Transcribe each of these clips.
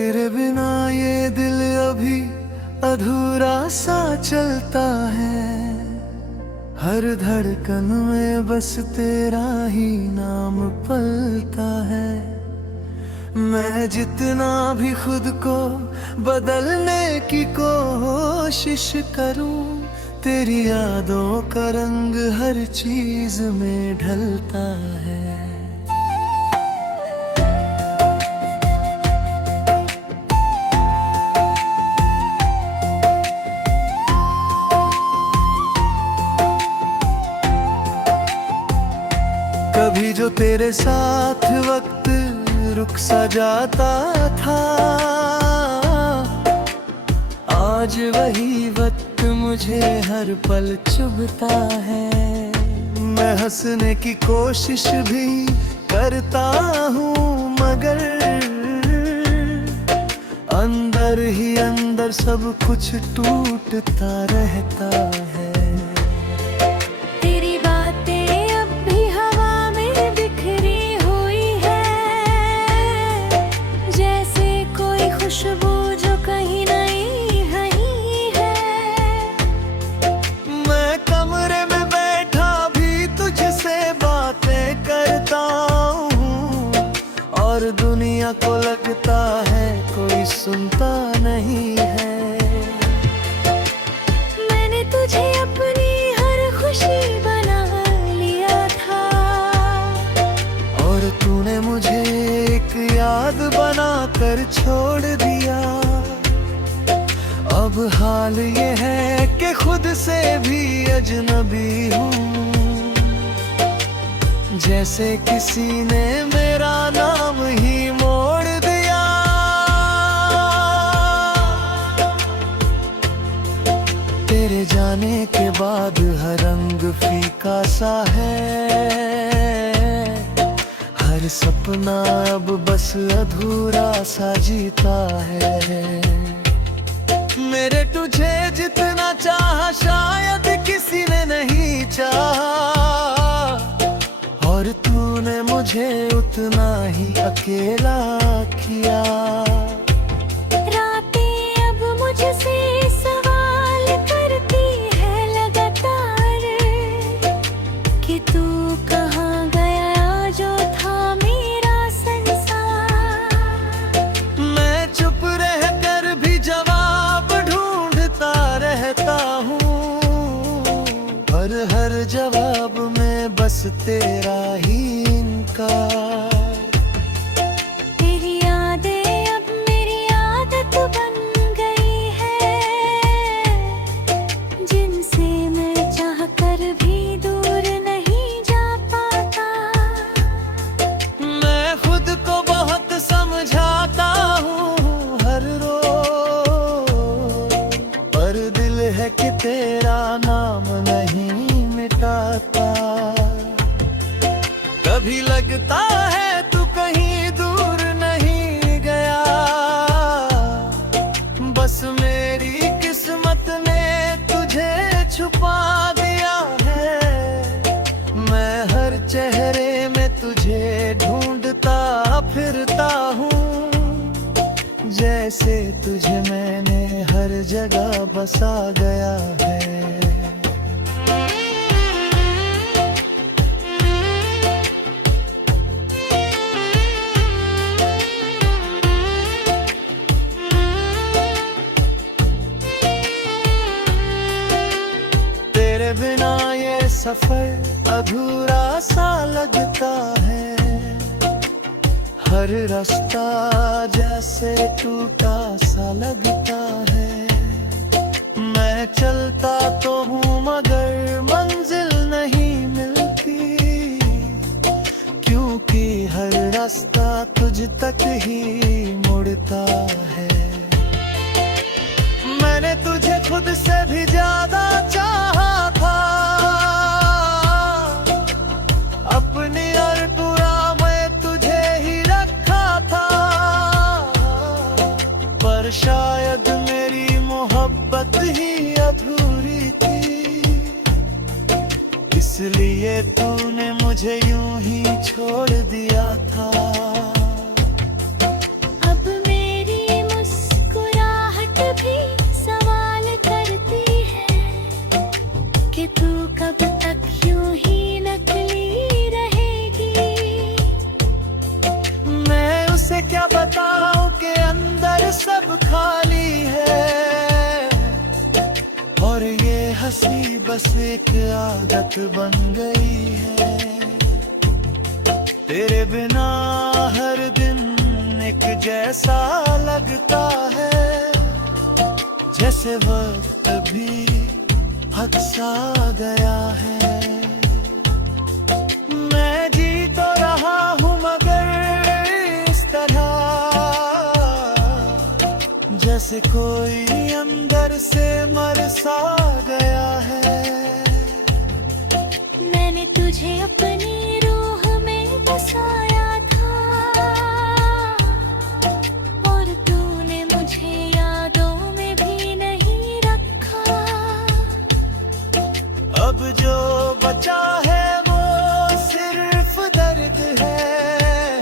तेरे बिना ये दिल अभी अधूरा सा चलता है। हर धड़कन में बस तेरा ही नाम पलता है। मैं जितना भी खुद को बदलने की कोशिश करूं, तेरी यादों का रंग हर चीज में ढलता है। कभी जो तेरे साथ वक्त रुक सा जाता था, आज वही वक्त मुझे हर पल चुभता है। मैं हंसने की कोशिश भी करता हूँ, मगर अंदर ही अंदर सब कुछ टूटता रहता है। खुशबू जो कहीं नहीं है। मैं कमरे में बैठा भी तुझसे बातें करता हूँ, और दुनिया को लगता है कोई सुनता नहीं है। मैंने तुझे अपनी हर खुशी बना लिया था, और तूने मुझे एक याद बना कर छोड़ दिया। अब हाल ये है कि खुद से भी अजनबी हूँ, जैसे किसी ने मेरा नाम ही मोड़ दिया। तेरे जाने के बाद हर रंग फीका सा है। हर सपना अब बस अधूरा सा जीता है। मेरे तुझे जितना चाहा शायद किसी ने नहीं चाहा, और तूने मुझे उतना ही अकेला किया। रातें अब मुझसे सवाल करती है लगातार, कि तू कहाँ गया जो था मेरा संसार। मैं चुप रह कर भी जवाब ढूंढता रहता हूँ, हर जवाब में बस तेरा ही इनकार। तेरी यादें अब मेरी आदत बन गई है, जिनसे मैं चाह कर भी दूर नहीं जा पाता। मैं खुद को बहुत समझाता हूँ हर रोज, पर दिल है कि तेरा नाम नहीं मिटाता। कभी लगता है तू कहीं दूर नहीं गया, बस मेरी किस्मत ने तुझे छुपा दिया है। मैं हर चेहरे में तुझे ढूंढता फिरता हूँ, जैसे तुझे मैंने हर जगह बसा गया है। तेरे बिना ये सफर अधूरा सा लगता है। हर रास्ता जैसे टूटा सा लगता है। मैं चलता तो हूँ मगर मंजिल नहीं मिलती, क्योंकि हर रास्ता तुझ तक ही मुड़ता है। मैंने तुझे खुद से भी ज्यादा चाहा था, अपनी और पूरा मैं तुझे ही रखा था, पर शायद मेरी मोहब्बत ही अधूरी थी, इसलिए तूने मुझे यूं ही छोड़ दिया था। अब मेरी सी बस एक आदत बन गई है। तेरे बिना हर दिन एक जैसा लगता है, जैसे वक्त भी हद सा गया है। मैं जी तो रहा हूँ मगर इस तरह, जैसे कोई अंदर से मर सा गया है। मैंने तुझे अपनी रूह में बसाया था, और तूने मुझे यादों में भी नहीं रखा। अब जो बचा है वो सिर्फ दर्द है,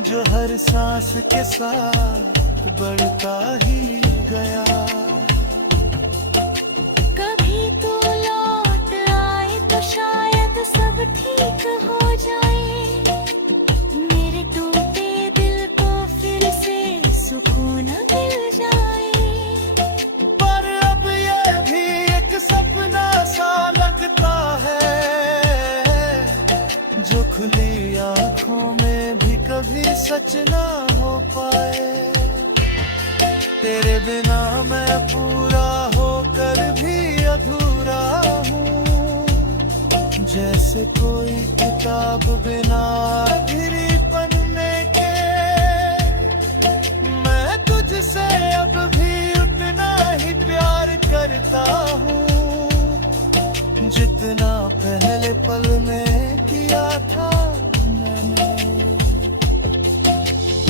जो हर सांस के साथ बढ़ता ही गया। कभी तू लौट आए तो शायद सब ठीक हो जाए, मेरे टूटे दिल को फिर से सुकून मिल जाए। पर अब ये भी एक सपना सा लगता है, जो खुली आंखों में भी कभी सच ना हो पाए। तेरे बिना मैं पूरा होकर भी अधूरा हूँ, जैसे कोई किताब बिना आखिरी पन्ने के। मैं तुझसे अब भी उतना ही प्यार करता हूँ, जितना पहले पल में किया था मैंने।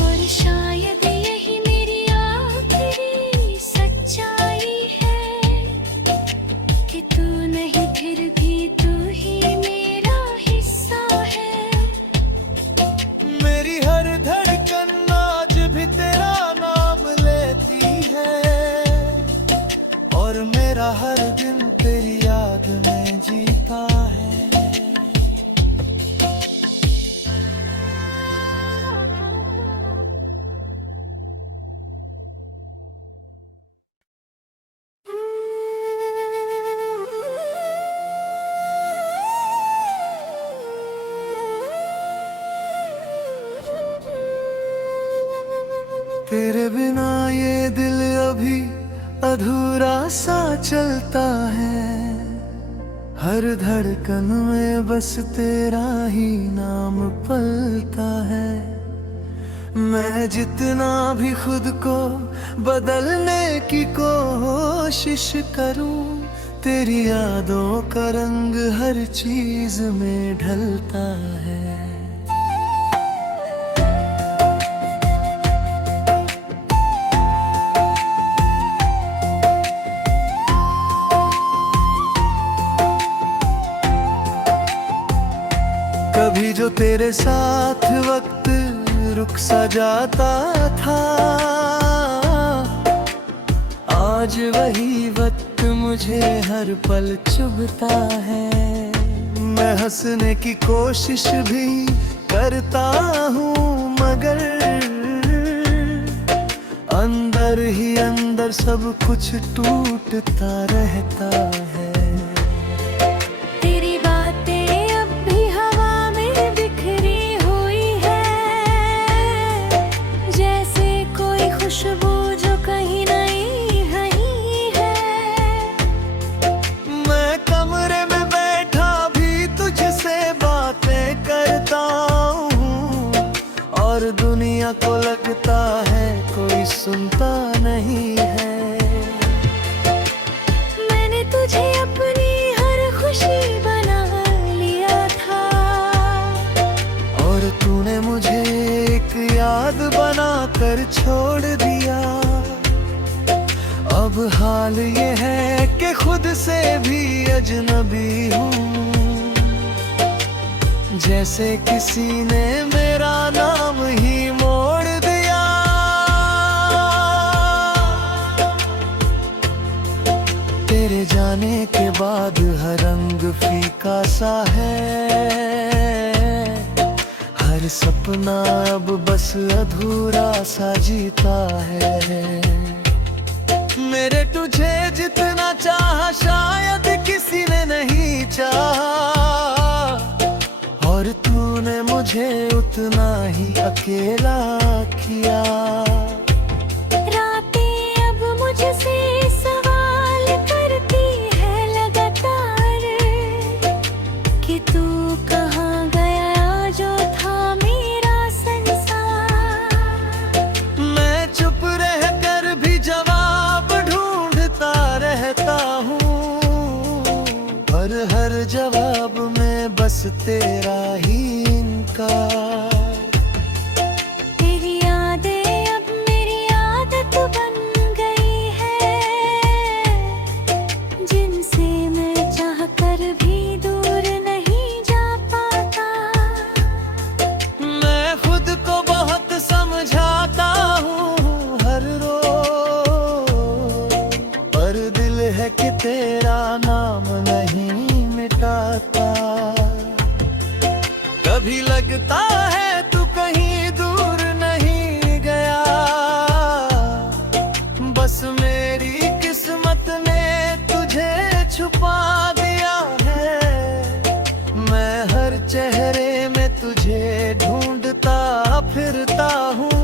और शायद यही मेरी आखिरी सच्चाई है, कि तू नहीं फिर भी तू ही मेरा हिस्सा है। मेरी हर धड़कन आज भी तेरा नाम लेती है, और मेरा हर दिन तेरी याद में जीता है। तेरे बिना ये दिल अभी अधूरा सा चलता है, हर धड़कन में बस तेरा ही नाम पलता है। मैं जितना भी खुद को बदलने की कोशिश करूं, तेरी यादों का रंग हर चीज में ढलता है। कभी जो तेरे साथ वक्त रुक सा जाता था, आज वही वक्त मुझे हर पल चुभता है। मैं हंसने की कोशिश भी करता हूँ, मगर अंदर ही अंदर सब कुछ टूटता रहता है। तेरी बातें अब भी हवा में बिखरी हुई है, जैसे कोई खुशबू जो कहीं नहीं कहीं है। मैं कमरे में बैठा भी तुझसे बातें करता हूँ, और दुनिया को लगता है कोई सुनता नहीं है। मैंने तुझे अपनी हर खुशी बना लिया था, और तूने मुझे एक याद बना कर छोड़ दिया। अब हाल ये है कि खुद से भी अजनबी हूँ, जैसे किसी ने मेरा नाम ही मोड़ दिया। तेरे जाने के बाद हर रंग फीका सा है, हर सपना अब बस अधूरा सा जीता है। मेरे तुझे जितना चाहा शायद उतना ही अकेला किया। रातें अब मुझसे सवाल करती है लगातार कि तू कहाँ गया जो था मेरा संसार। मैं चुप रह कर भी जवाब ढूंढता रहता हूँ, पर हर जवाब में बस तेरा ही इनकार। तेरी यादें अब मेरी आदत बन गई है, जिनसे मैं चाह कर भी दूर नहीं जा पाता। मैं खुद को बहुत समझाता हूँ हर रोज, पर दिल है कि तेरा नाम नहीं मिटाता। कभी लगता है तू कहीं दूर नहीं गया, बस मेरी किस्मत ने तुझे छुपा दिया है। मैं हर चेहरे में तुझे ढूंढता फिरता हूँ,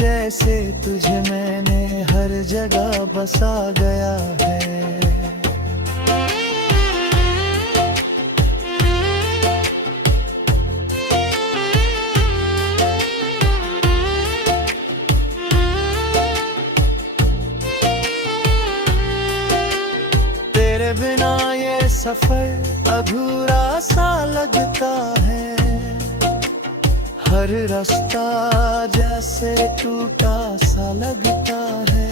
जैसे तुझे मैंने हर जगह बसा गया है। तेरे बिना ये सफर अधूरा सा लगता है, हर रास्ता जैसे टूटा सा लगता है।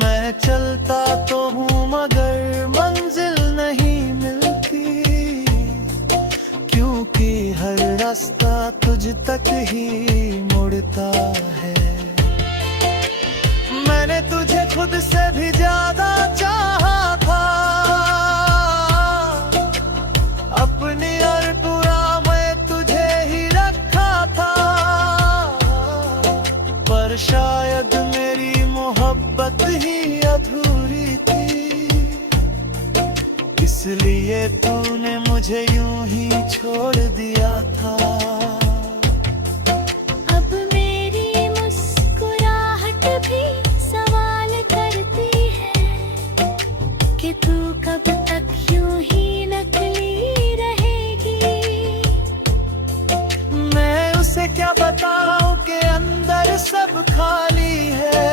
मैं चलता तो हूँ मगर मंजिल नहीं मिलती, क्योंकि हर रास्ता तुझ तक ही मुड़ता है। मैंने तुझे खुद से भी ज्यादा चाहा था, अपनी और पूरा मैं तुझे ही रखा था, पर शायद मेरी मोहब्बत ही अधूरी थी, इसलिए तूने मुझे यूं ही छोड़ दिया था। अब मेरी मुस्कुराहट भी सवाल करती है कि तू कब तक यूं ही नकली रहेगी। मैं उसे क्या बताऊं कि अंदर सब खाली है,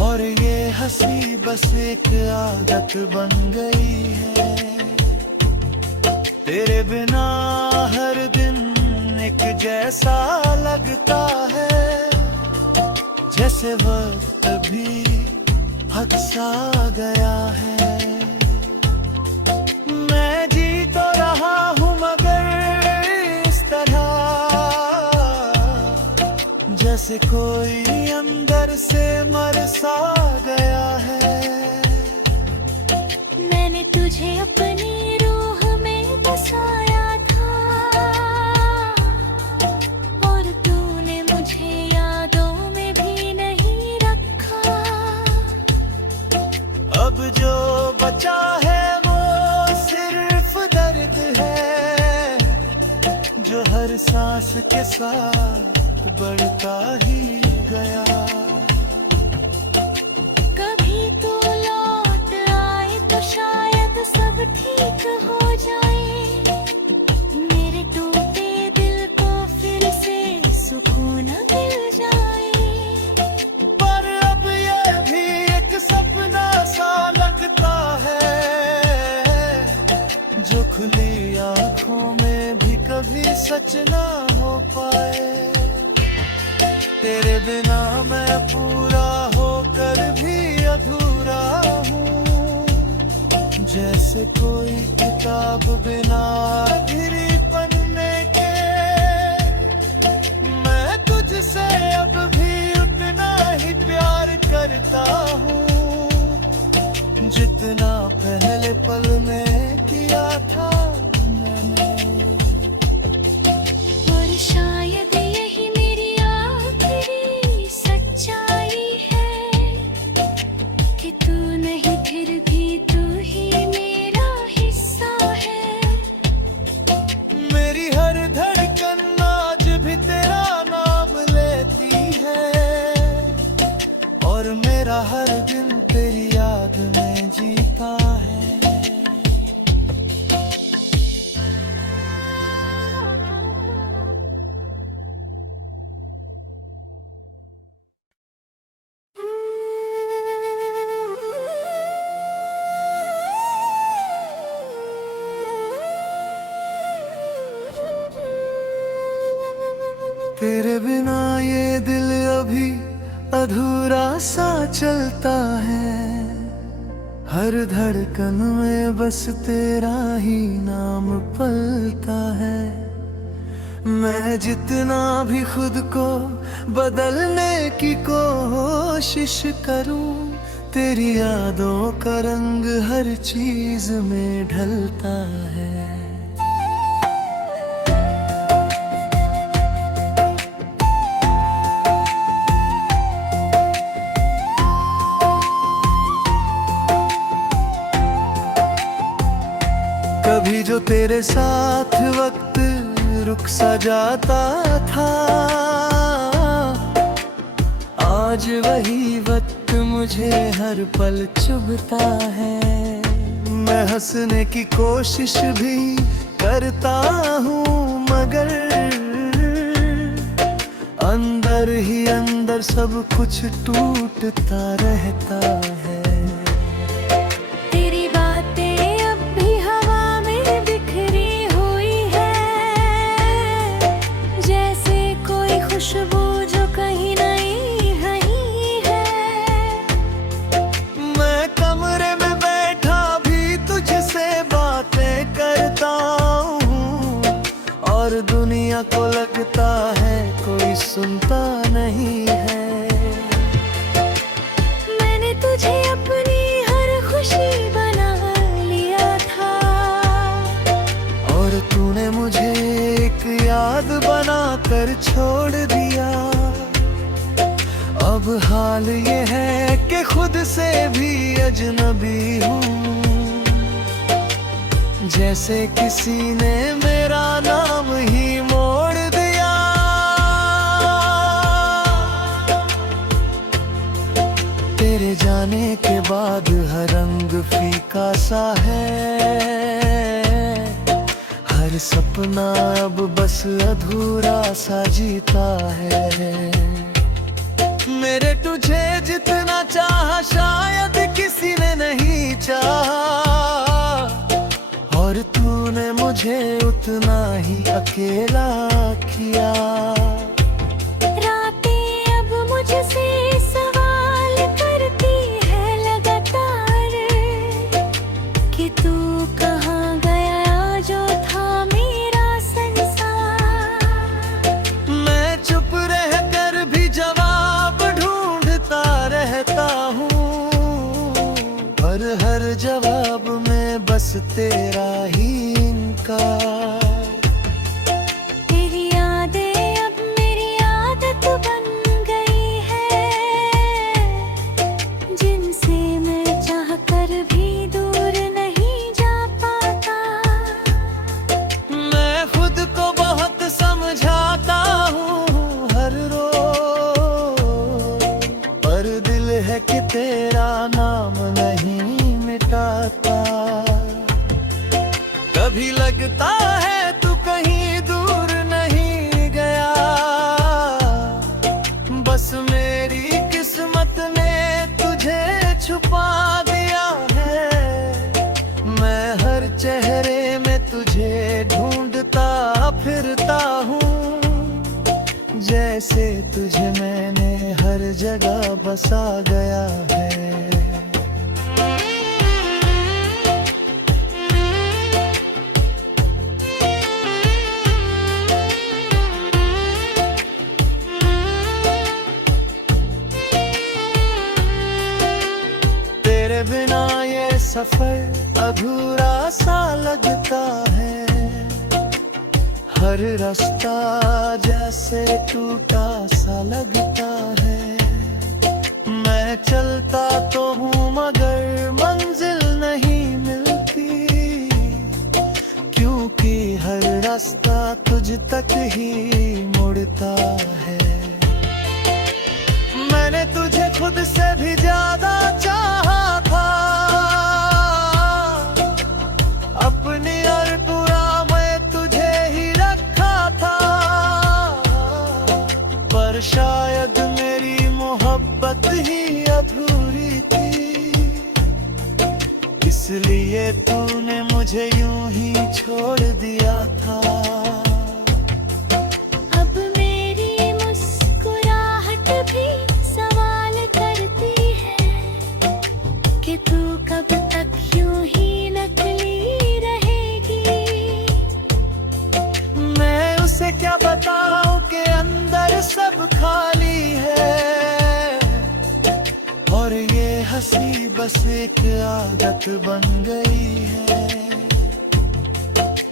और ये हंसी बस एक आदत बन गई है। तेरे बिना हर दिन एक जैसा लगता है, जैसे वक्त भी हद सा गया है। मैं जी तो रहा हूँ मगर इस तरह, जैसे कोई अंदर से मर सा गया है। मैंने तुझे अपनी रूह में बसाया था, और तूने मुझे यादों में भी नहीं रखा। अब जो बचा है वो सिर्फ दर्द है, जो हर सांस के साथ बढ़ता ही गया। कभी तू लौट आए तो शायद सब ठीक हो जाए, मेरे टूटे दिल को फिर से सुकून मिल जाए। पर अब ये भी एक सपना सा लगता है, जो खुली आंखों में भी कभी सच ना हो पाए। तेरे बिना मैं पूरा होकर भी अधूरा हूँ, जैसे कोई किताब बिना आखिरी पन्ने के। मैं तुझसे अब भी उतना ही प्यार करता हूँ, जितना पहले पल में किया था मैंने। और शायद यही मेरी आखिरी सच्चाई है कि तू नहीं फिर भी तू ही मेरा हिस्सा है। और मेरा हर दिन तेरी याद में जीता है। तेरे बिना ये दिल अभी अधूरा सा चलता है, हर धड़कन में बस तेरा ही नाम पलता है। मैं जितना भी खुद को बदलने की कोशिश करूं, तेरी यादों का रंग हर चीज में ढलता है। कभी जो तेरे साथ वक्त रुक सा जाता था, आज वही वक्त मुझे हर पल चुभता है। मैं हंसने की कोशिश भी करता हूँ, मगर अंदर ही अंदर सब कुछ टूटता रहता है। खुशबू जो कहीं नहीं है। मैं कमरे में बैठा भी तुझसे बातें करता हूँ, और दुनिया को लगता है कोई सुनता नहीं है। मैंने तुझे अपनी हर खुशी बना लिया था, और तूने मुझे एक याद बना कर छोड़ दिया। अब हाल ये है कि खुद से भी अजनबी हूँ, जैसे किसी ने मेरा नाम ही मोड़ दिया। तेरे जाने के बाद हर रंग फीका सा है, हर सपना अब बस अधूरा सा जीता है। मेरे तुझे जितना चाहा शायद किसी ने नहीं चाहा, और तूने मुझे उतना ही अकेला किया। रातें अब मुझसे सवाल करती है लगातार, कि तू कहाँ गया जो था मेरा संसार। मैं चुप रह कर भी जवाब ढूंढता रहता हूँ, और हर जवाब में बस तेरा ही इनकार। तेरी यादें अब मेरी आदत बन गई है, जिनसे मैं चाह कर भी दूर नहीं जा पाता। मैं खुद को बहुत समझाता हूँ हर रोज, पर दिल है कि तेरा नाम नहीं मिटाता। कभी लगता है तू कहीं दूर नहीं गया, बस मेरी किस्मत ने तुझे छुपा दिया है। मैं हर चेहरे में तुझे ढूंढता फिरता हूँ, जैसे तुझे मैंने हर जगह बसा गया है। तेरे बिना ये सफर अधूरा सा लगता है, हर रास्ता जैसे टूटा सा लगता है। मैं चलता तो हूँ मगर मंजिल नहीं मिलती, क्योंकि हर रास्ता तुझ तक ही मुड़ता है। मैंने तुझे खुद से भी तूने मुझे यूं ही छोड़ दिया था। अब मेरी मुस्कुराहट भी सवाल करती है कि तू कब तक यूं ही नकली रहेगी। मैं उसे क्या बताऊं कि अंदर सब खाली है, और ये हंसी बस एक आदत बन गई है।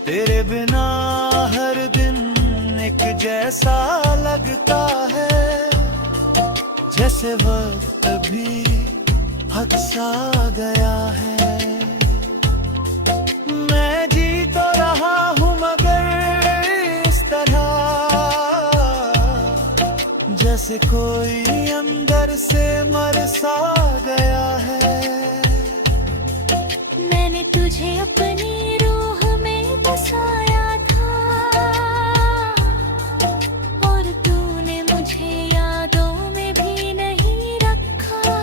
तेरे बिना हर दिन एक जैसा लगता है, जैसे वक्त भी हद सा गया है। मैं जी तो रहा हूँ मगर इस तरह जैसे कोई अंदर से मर सा गया है। मैंने तुझे अपनी रूह में बसाया था, और तूने मुझे यादों में भी नहीं रखा।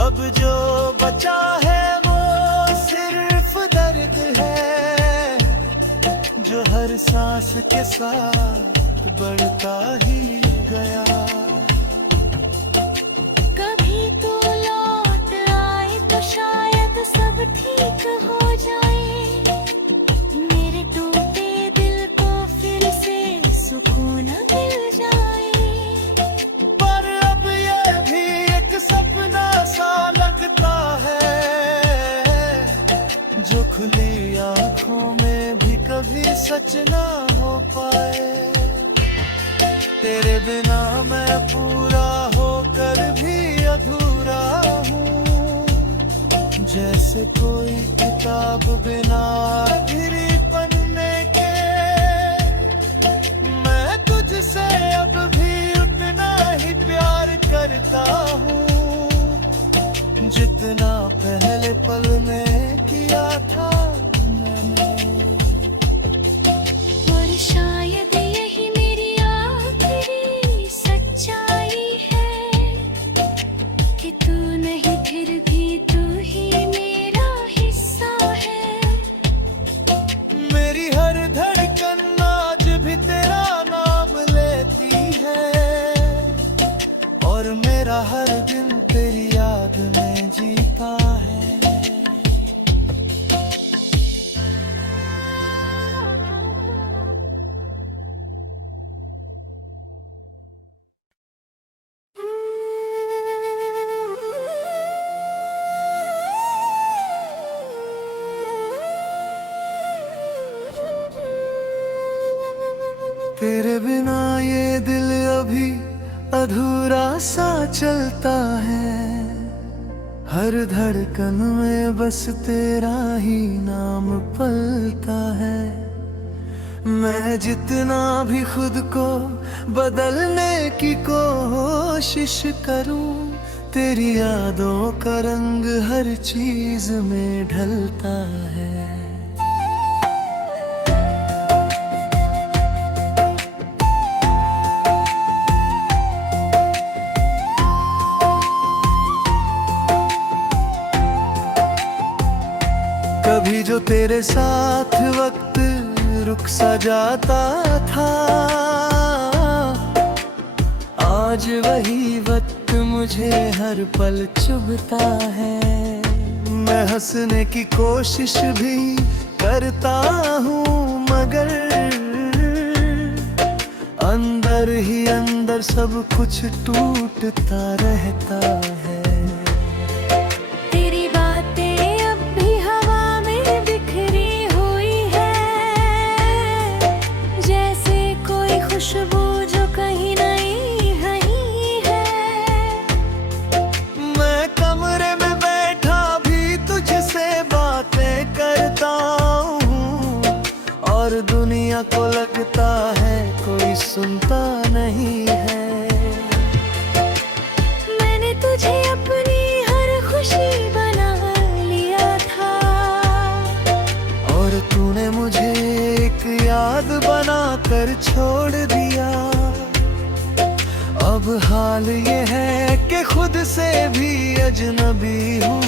अब जो बचा है वो सिर्फ दर्द है, जो हर सांस के साथ बढ़ता ही गया। कभी तू लौट आए तो शायद सब ठीक हो जाए। मेरे टूटे दिल को फिर से सुकून मिल जाए। पर अब ये भी एक सपना सा लगता है, जो खुली आंखों में भी कभी सच ना हो पाए। तेरे बिना मैं पूरा होकर भी अधूरा हूँ, जैसे कोई किताब बिना घिरी पन्ने के। मैं तुझसे अब भी उतना ही प्यार करता हूँ, जितना पहले पल में किया था मैंने। और शायद यही मेरी आखिरी सच्चाई है कि तू नहीं फिर भी तू ही मेरा हिस्सा है। मेरी हर धड़कन आज भी तेरा नाम लेती है, और मेरा हर दिन तेरी याद में जीता है। तेरे बिना ये दिल अभी अधूरा सा चलता है, हर धड़कन में बस तेरा ही नाम पलता है। मैं जितना भी खुद को बदलने की कोशिश करूं, तेरी यादों का रंग हर चीज में ढलता है। कभी जो तेरे साथ वक्त रुक सा जाता था, आज वही वक्त मुझे हर पल चुभता है। मैं हंसने की कोशिश भी करता हूँ, मगर अंदर ही अंदर सब कुछ टूटता रहता है। तेरी बातें अब भी हवा में बिखरी हुई है, जैसे कोई खुशबू जो कहीं नहीं कहीं है। मैं कमरे में बैठा भी तुझसे बातें करता हूँ, और दुनिया को लगता है कोई सुनता नहीं है। मैंने तुझे अपनी हर खुशी बना लिया था, और तूने मुझे एक याद बना कर छोड़ दिया। अब हाल ये है कि खुद से भी अजनबी हूँ,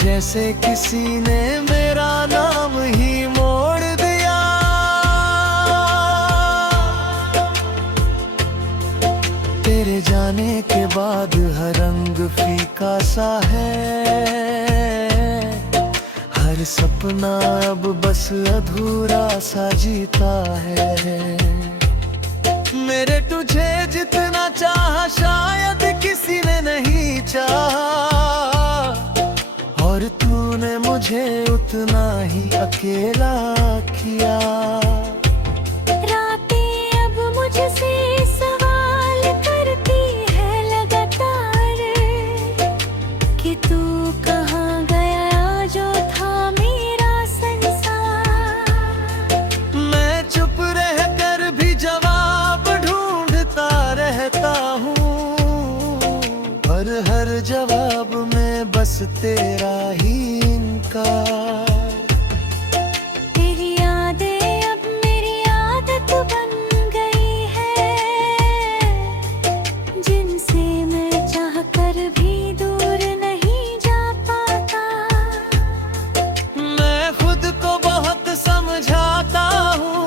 जैसे किसी ने मेरा नाम ही मोड़ दिया। तेरे जाने के बाद हर रंग फीका सा है, हर सपना अब बस अधूरा सा जीता है। मेरे तुझे जितना चाहा शायद किसी ने नहीं चाहा, और तूने मुझे उतना ही अकेला किया। रातें अब मुझसे सवाल करती है लगातार कि तू कहाँ गया जो था मेरा संसार। मैं चुप रह कर भी जवाब ढूंढता रहता हूँ, पर हर जवाब में बस तेरा ही इनकार। तेरी यादें अब मेरी आदत बन गई है, जिनसे मैं चाह कर भी दूर नहीं जा पाता। मैं खुद को बहुत समझाता हूँ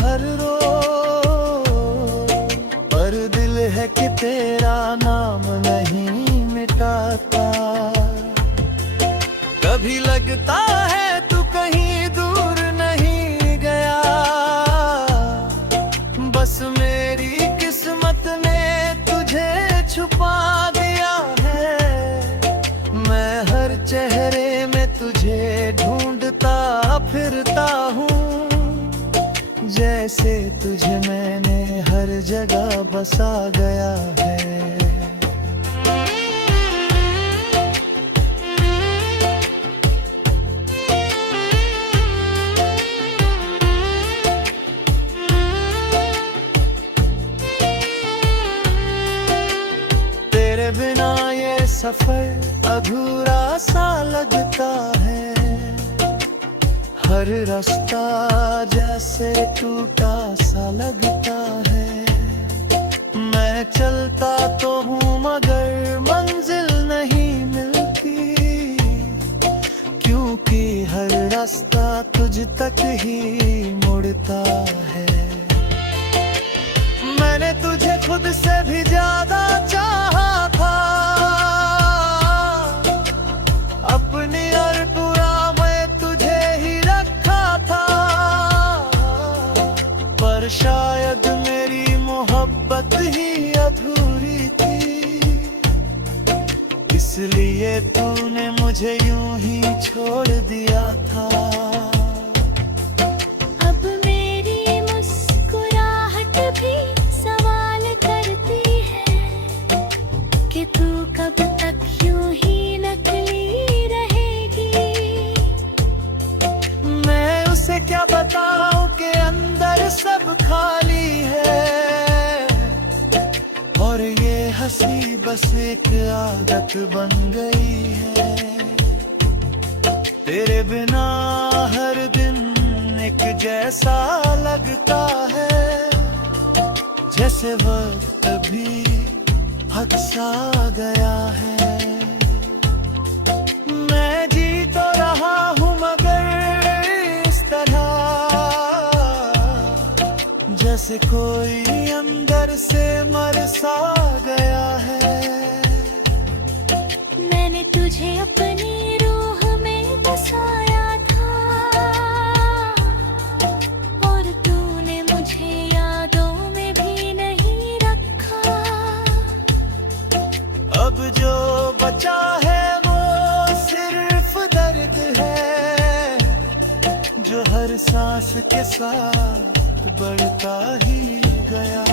हर रोज, पर दिल है कि तेरा नाम नहीं मिटाता। कभी लगता है तू कहीं दूर नहीं गया, बस मेरी किस्मत ने तुझे छुपा दिया है। मैं हर चेहरे में तुझे ढूंढता फिरता हूँ, जैसे तुझे मैंने हर जगह बसा गया है। तेरे बिना ये सफर अधूरा सा लगता है, हर रास्ता जैसे टूटा सा लगता है। मैं चलता तो हूँ मगर मंजिल नहीं मिलती, क्योंकि हर रास्ता तुझ तक ही मुड़ता है। मैंने तुझे खुद से भी ज्यादा चाहा था, अपनी और पूरा मैं तुझे ही रखा था, पर शायद मेरी मोहब्बत ही अधूरी थी, इसलिए तूने मुझे यूं ही छोड़ दिया था। अब मेरी मुस्कुराहट भी सवाल करती है कि तू कब तक यूं ही नकली रहेगी। मैं उसे क्या बताऊं कि अंदर सब खाली है, और ये हंसी बस एक आदत बन गई है। तेरे बिना हर दिन एक जैसा लगता है, जैसे वक्त भी हद सा गया है। मैं जी तो रहा हूँ मगर इस तरह, जैसे कोई अंदर से मर सा गया है। मैंने तुझे अपनी रूह में बसाया था, और तूने मुझे यादों में भी नहीं रखा। अब जो बचा है वो सिर्फ दर्द है, जो हर सांस के साथ बढ़ता ही गया।